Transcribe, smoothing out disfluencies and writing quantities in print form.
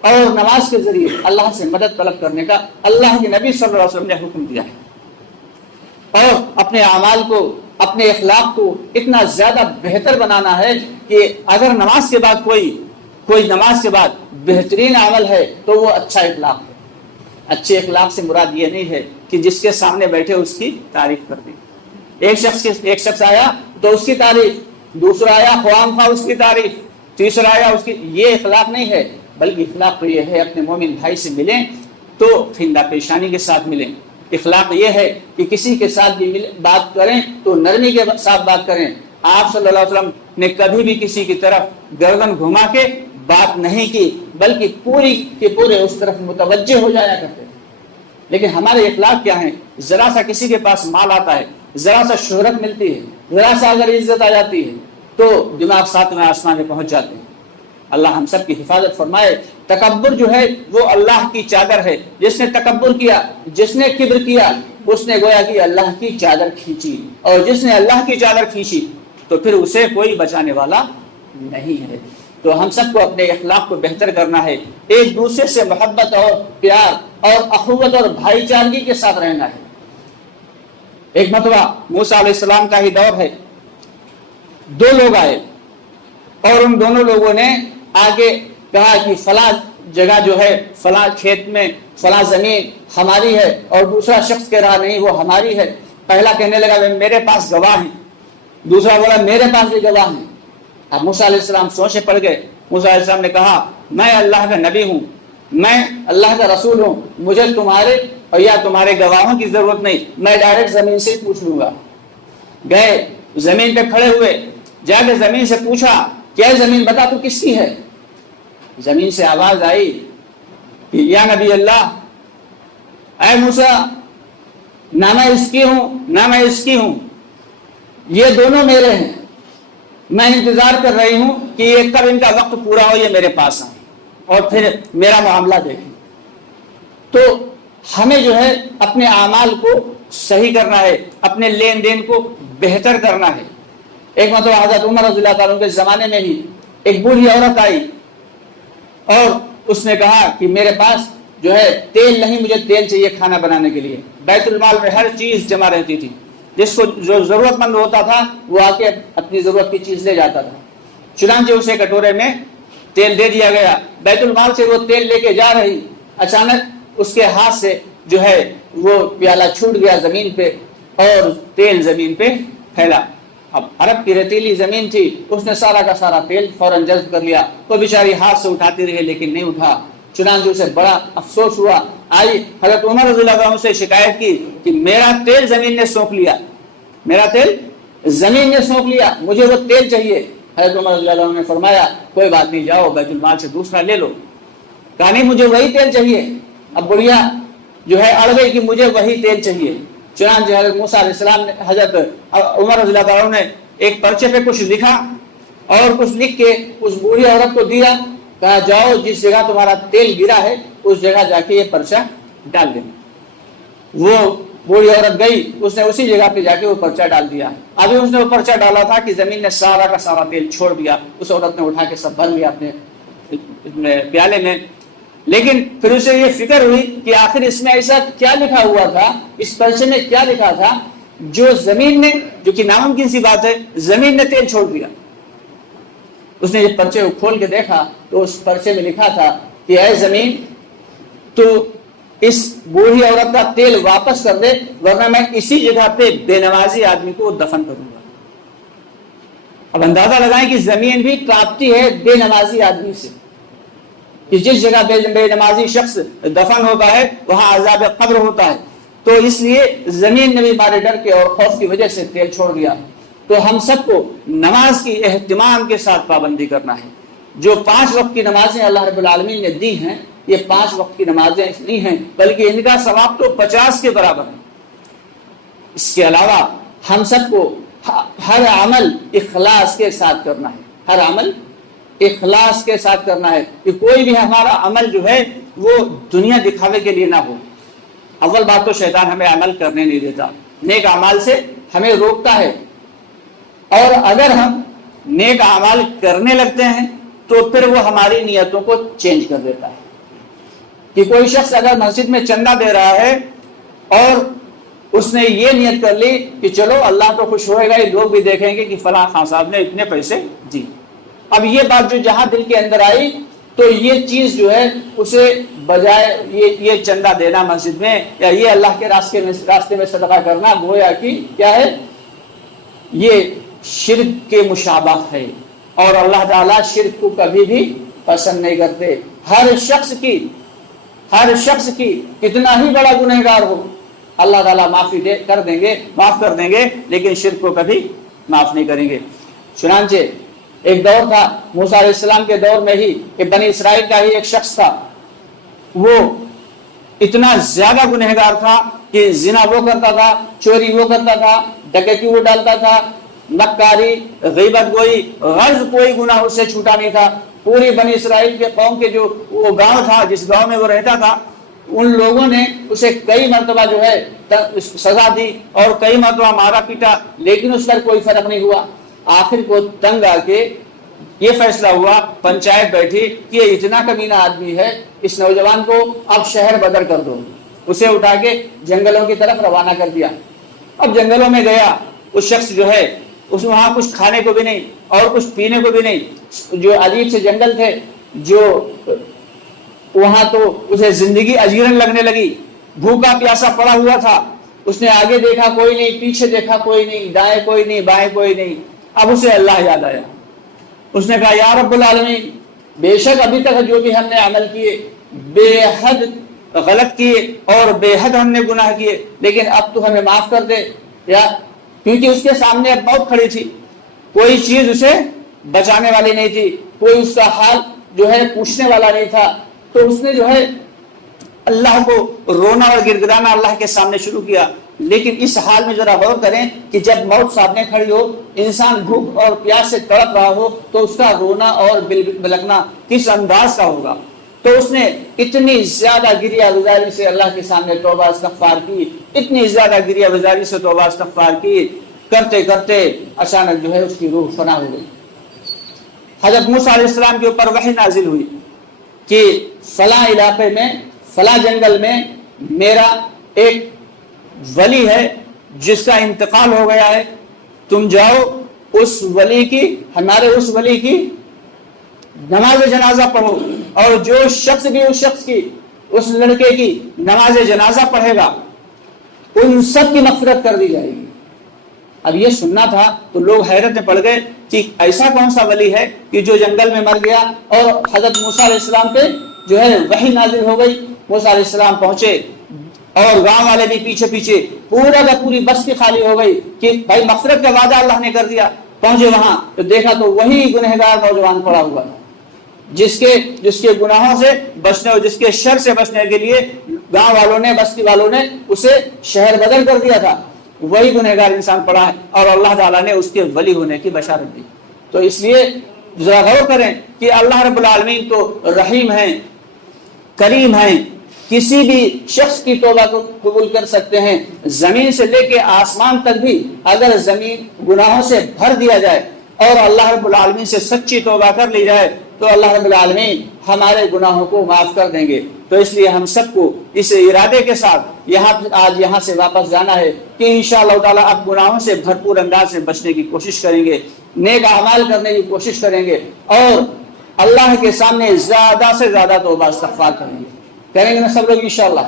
اور نماز کے ذریعے اللہ سے مدد طلب کرنے کا اللہ کے نبی صلی اللہ علیہ وسلم نے حکم دیا ہے، اور اپنے اعمال کو، اپنے اخلاق کو اتنا زیادہ بہتر بنانا ہے کہ اگر نماز کے بعد کوئی نماز کے بعد بہترین عمل ہے تو وہ اچھا اخلاق ہے۔ اچھے اخلاق سے مراد یہ نہیں ہے کہ جس کے سامنے بیٹھے اس کی تعریف کر دی، ایک شخص آیا تو اس کی تعریف، دوسرا آیا خواہاں خواہ اس کی تعریف، تیسرا آیا اس کی، یہ اخلاق نہیں ہے، بلکہ اخلاق تو یہ ہے اپنے مومن بھائی سے ملیں تو خندہ پیشانی کے ساتھ ملیں۔ اخلاق یہ ہے کہ کسی کے ساتھ بھی بات کریں تو نرمی کے ساتھ بات کریں۔ آپ صلی اللہ علیہ وسلم نے کبھی بھی کسی کی طرف گردن گھما کے بات نہیں کی، بلکہ پوری کے پورے اس طرف متوجہ ہو جایا کرتے۔ لیکن ہمارے اخلاق کیا ہیں؟ ذرا سا کسی کے پاس مال آتا ہے، ذرا سا شہرت ملتی ہے، ذرا سا اگر عزت آ جاتی ہے تو دماغ ساتویں آسمان میں پہنچ جاتے ہیں۔ اللہ ہم سب کی حفاظت فرمائے۔ تکبر جو ہے وہ اللہ کی چادر ہے، جس نے تکبر کیا، جس نے کبر کیا، اس نے گویا کہ اللہ کی چادر کھینچی، اور جس نے اللہ کی چادر کھینچی تو پھر اسے کوئی بچانے والا نہیں ہے۔ تو ہم سب کو اپنے اخلاق کو بہتر کرنا ہے، ایک دوسرے سے محبت اور پیار اور اخوت اور بھائی چارگی کے ساتھ رہنا ہے۔ ایک مرتبہ موسیٰ علیہ السلام کا ہی دور ہے، دو لوگ آئے اور ان دونوں لوگوں نے آگے کہا کہ فلاں جگہ جو ہے، فلاں کھیت میں فلاں زمین ہماری ہے، اور دوسرا شخص کہہ رہا نہیں وہ ہماری ہے۔ پہلا کہنے لگا میرے پاس گواہ ہیں، دوسرا بولا میرے پاس بھی گواہ ہیں۔ اب موسیٰ علیہ السلام سوچے پڑ گئے۔ موسیٰ علیہ السلام نے کہا میں اللہ کا نبی ہوں، میں اللہ کا رسول ہوں، مجھے تمہارے اور یا تمہارے گواہوں کی ضرورت نہیں، میں ڈائریکٹ زمین سے پوچھ لوں گا۔ گئے زمین پہ کھڑے ہوئے، جا کے زمین سے پوچھا کیا زمین بتا تو کس کی ہے؟ زمین سے آواز آئی کہ یا نبی اللہ، اے موسیٰ، نہ میں اس کی ہوں نہ میں اس کی ہوں، یہ دونوں میرے ہیں، میں انتظار کر رہی ہوں کہ یہ کب ان کا وقت پورا ہو، یہ میرے پاس آئیں اور پھر میرا معاملہ دیکھیں۔ تو ہمیں جو ہے اپنے اعمال کو صحیح کرنا ہے، اپنے لین دین کو بہتر کرنا ہے۔ ایک مرتبہ حضرت عمر رضی اللہ تعالیٰ عنہ کے زمانے میں ہی ایک بوڑھی عورت آئی اور اس نے کہا کہ میرے پاس جو ہے تیل نہیں، مجھے تیل چاہیے کھانا بنانے کے لیے۔ بیت المال میں ہر چیز جمع رہتی تھی، جس کو جو ضرورت مند ہوتا تھا وہ آ کے اپنی ضرورت کی چیز لے جاتا تھا۔ چنانچہ اسے کٹورے میں تیل دے دیا گیا، بیت المال سے وہ تیل لے کے جا رہی، اچانک اس کے ہاتھ سے جو ہے وہ پیالہ چھوٹ گیا زمین پہ اور تیل زمین پہ پھیلا۔ اب عرب کی ریتیلی زمین تھی، اس نے سارا کا سارا تیل فوراً جذب کر لیا۔ تو بیچاری ہاتھ سے اٹھاتی رہی لیکن نہیں اٹھا، چنانچہ اسے بڑا افسوس ہوا۔ آئی حضرت عمر رضی اللہ عنہ سے شکایت کی کہ میرا تیل زمین نے سونپ لیا، میرا تیل زمین نے سونپ لیا، مجھے وہ تیل چاہیے۔ حضرت عمر رضی اللہ عنہ نے فرمایا کوئی بات نہیں، جاؤ بیت المال سے دوسرا لے لو۔ کہا نہیں مجھے وہی تیل چاہیے۔ اب بڑھیا جو ہے اڑ گئی کہ مجھے وہی تیل چاہیے۔ چنانچہ حضرت موسیٰ علیہ السلام نے، حضرت عمر رضی اللہ عنہ نے ایک پرچے پہ کچھ لکھا اور کچھ لکھ کے اس بوڑھی عورت کو دیا، کہا جاؤ جس جگہ تمہارا تیل گرا ہے اس جگہ جا کے یہ پرچہ ڈال دینا۔ وہ بوڑھی عورت گئی، اس نے اسی جگہ پہ جا کے وہ پرچہ ڈال دیا۔ ابھی اس نے وہ پرچہ ڈالا تھا کہ زمین نے سارا کا سارا تیل چھوڑ دیا، اس عورت نے اٹھا کے سب بھر لیا اپنے پیالے میں۔ لیکن پھر اسے یہ فکر ہوئی کہ آخر اس میں ایسا کیا لکھا ہوا تھا، اس پرچے میں کیا لکھا تھا جو زمین نے، جو کہ ناممکن سی بات ہے، زمین نے تیل چھوڑ دیا۔ اس نے یہ پرچے کو کھول کے دیکھا تو اس پرچے میں لکھا تھا کہ اے زمین تو اس بوڑھی عورت کا تیل واپس کر دے ورنہ میں اسی جگہ پہ بے نمازی آدمی کو دفن کروں گا۔ اب اندازہ لگائیں کہ زمین بھی کانپتی ہے بے نمازی آدمی سے، کہ جس جگہ بے نمازی شخص دفن ہوتا ہے وہاں عذاب قبر ہوتا ہے۔ تو اس لیے زمین نے بھی ہمارے ڈر کے اور خوف کی وجہ سے تیل چھوڑ دیا۔ تو ہم سب کو نماز کی اہتمام کے ساتھ پابندی کرنا ہے۔ جو 5 وقت کی نمازیں اللہ رب العالمین نے دی ہیں، یہ 5 وقت کی نمازیں نہیں ہیں بلکہ ان کا ثواب تو 50 کے برابر ہے۔ اس کے علاوہ ہم سب کو ہر عمل اخلاص کے ساتھ کرنا ہے، ہر عمل اخلاص کے ساتھ کرنا ہے کہ کوئی بھی ہمارا عمل جو ہے وہ دنیا دکھاوے کے لیے نہ ہو۔ اول بات تو شیطان ہمیں عمل کرنے نہیں دیتا، نیک اعمال سے ہمیں روکتا ہے، اور اگر ہم نیک اعمال کرنے لگتے ہیں تو پھر وہ ہماری نیتوں کو چینج کر دیتا ہے۔ کہ کوئی شخص اگر مسجد میں چندہ دے رہا ہے اور اس نے یہ نیت کر لی کہ چلو اللہ تو خوش ہوئے گا، یہ لوگ بھی دیکھیں گے کہ فلاں خان صاحب نے اتنے پیسے دی. اب یہ بات جو جہاں دل کے اندر آئی تو یہ چیز جو ہے اسے بجائے یہ چندہ دینا مسجد میں یا یہ اللہ کے راستے میں صدقہ کرنا، گویا کہ کیا ہے، یہ شرک کے مشابہ ہے. اور اللہ تعالیٰ شرک کو کبھی بھی پسند نہیں کرتے. ہر شخص کی کتنا ہی بڑا گنہگار ہو اللہ تعالیٰ معاف کر دیں گے، لیکن شرک کو کبھی معاف نہیں کریں گے. چنانچہ ایک دور تھا موسیٰ علیہ السلام کے دور میں ہی کہ بنی اسرائیل کا ہی ایک شخص تھا، وہ اتنا زیادہ گنہگار تھا کہ زنا وہ کرتا تھا، چوری وہ کرتا تھا، ڈکیتی وہ ڈالتا تھا، مکاری، غیبت گوئی، غرض کوئی گناہ اس سے چھوٹا نہیں تھا. پوری بنی اسرائیل کے قوم کے جو وہ گاؤں تھا، جس گاؤں میں وہ رہتا تھا، ان لوگوں نے اسے کئی مرتبہ جو ہے سزا دی اور کئی مرتبہ مارا پیٹا، لیکن اس پر کوئی فرق نہیں ہوا. آخر کو تنگ آ کے یہ فیصلہ ہوا، پنچایت بیٹھی کہ یہ اتنا کمینہ آدمی ہے، اس نوجوان کو اب شہر بدر کر دو. اسے اٹھا کے جنگلوں کی طرف روانہ کر دیا. اب جنگلوں میں گیا، اس شخص جو ہے اس وہاں کچھ کھانے کو بھی نہیں اور کچھ پینے کو بھی نہیں. جو عجیب سے جنگل تھے، جو وہاں تو اسے زندگی اجیرن لگنے لگی، بھوکا پیاسا پڑا ہوا تھا. اس نے آگے دیکھا کوئی نہیں، پیچھے دیکھا کوئی نہیں، دائیں کوئی نہیں، بائیں کوئی نہیں. اب اسے اللہ یاد آیا. اس نے کہا یا رب العالمین، بے شک ابھی تک جو بھی ہم نے عمل کیے بے حد غلط کیے اور بے حد ہم نے گناہ کیے، لیکن اب تو ہمیں معاف کر دے. یا کیونکہ اس کے سامنے اب موت کھڑی تھی، کوئی چیز اسے بچانے والی نہیں تھی، کوئی اس کا حال جو ہے پوچھنے والا نہیں تھا. تو اس نے جو ہے اللہ کو رونا اور گڑگڑانا اللہ کے سامنے شروع کیا. لیکن اس حال میں ذرا غور کریں کہ جب موت سامنے کھڑی ہو، انسان بھوک اور پیاس سے تڑپ رہا ہو، تو اس کا رونا اور بلکنا کس انداز کا ہوگا. تو اس نے اتنی زیادہ گریہ گزاری سے اللہ کے سامنے توبہ استغفار کی، اتنی زیادہ گریہ گزاری سے توبہ استغفار کی، کرتے کرتے اچانک جو ہے اس کی روح فنا ہو گئی. حضرت موسیٰ علیہ السلام کے اوپر وحی نازل ہوئی کہ فلاں علاقے میں، فلاں جنگل میں میرا ایک ولی ہے جس کا انتقال ہو گیا ہے، تم جاؤ ہمارے اس ولی کی نماز جنازہ پڑھو، اور جو شخص بھی اس لڑکے کی نماز جنازہ پڑھے گا ان سب کی مغفرت کر دی جائے گی. اب یہ سننا تھا تو لوگ حیرت میں پڑ گئے کہ ایسا کون سا ولی ہے کہ جو جنگل میں مر گیا. اور حضرت موسیٰ علیہ السلام پہ جو ہے وحی نازل ہو گئی. موسیٰ علیہ السلام پہنچے اور گاؤں والے بھی پیچھے پیچھے، پورا کا پوری بستی خالی ہو گئی کہ بھائی مغفرت کا وعدہ اللہ نے کر دیا. پہنچے وہاں تو دیکھا تو وہی گنہگار نوجوان پڑا ہوا جس کے گناہوں سے بچنے اور جس کے شر سے بچنے کے لیے گاؤں والوں نے، بستی والوں نے اسے شہر بدل کر دیا تھا. وہی گنہگار انسان پڑا ہے اور اللہ تعالیٰ نے اس کے ولی ہونے کی بشارت دی. تو اس لیے ذرا غور کریں کہ اللہ رب العالمین تو رحیم ہیں، کریم ہیں، کسی بھی شخص کی توبہ کو قبول کر سکتے ہیں. زمین سے لے کے آسمان تک بھی اگر زمین گناہوں سے بھر دیا جائے اور اللہ رب العالمین سے سچی توبہ کر لی جائے تو اللہ رب العالمین ہمارے گناہوں کو معاف کر دیں گے. تو اس لیے ہم سب کو اس ارادے کے ساتھ آج یہاں سے واپس جانا ہے کہ انشاءاللہ تعالیٰ اب گناہوں سے بھرپور انداز سے بچنے کی کوشش کریں گے، نیک اعمال کرنے کی کوشش کریں گے اور اللہ کے سامنے زیادہ سے زیادہ توبہ استغفار کریں گے نا سب لوگ انشاءاللہ.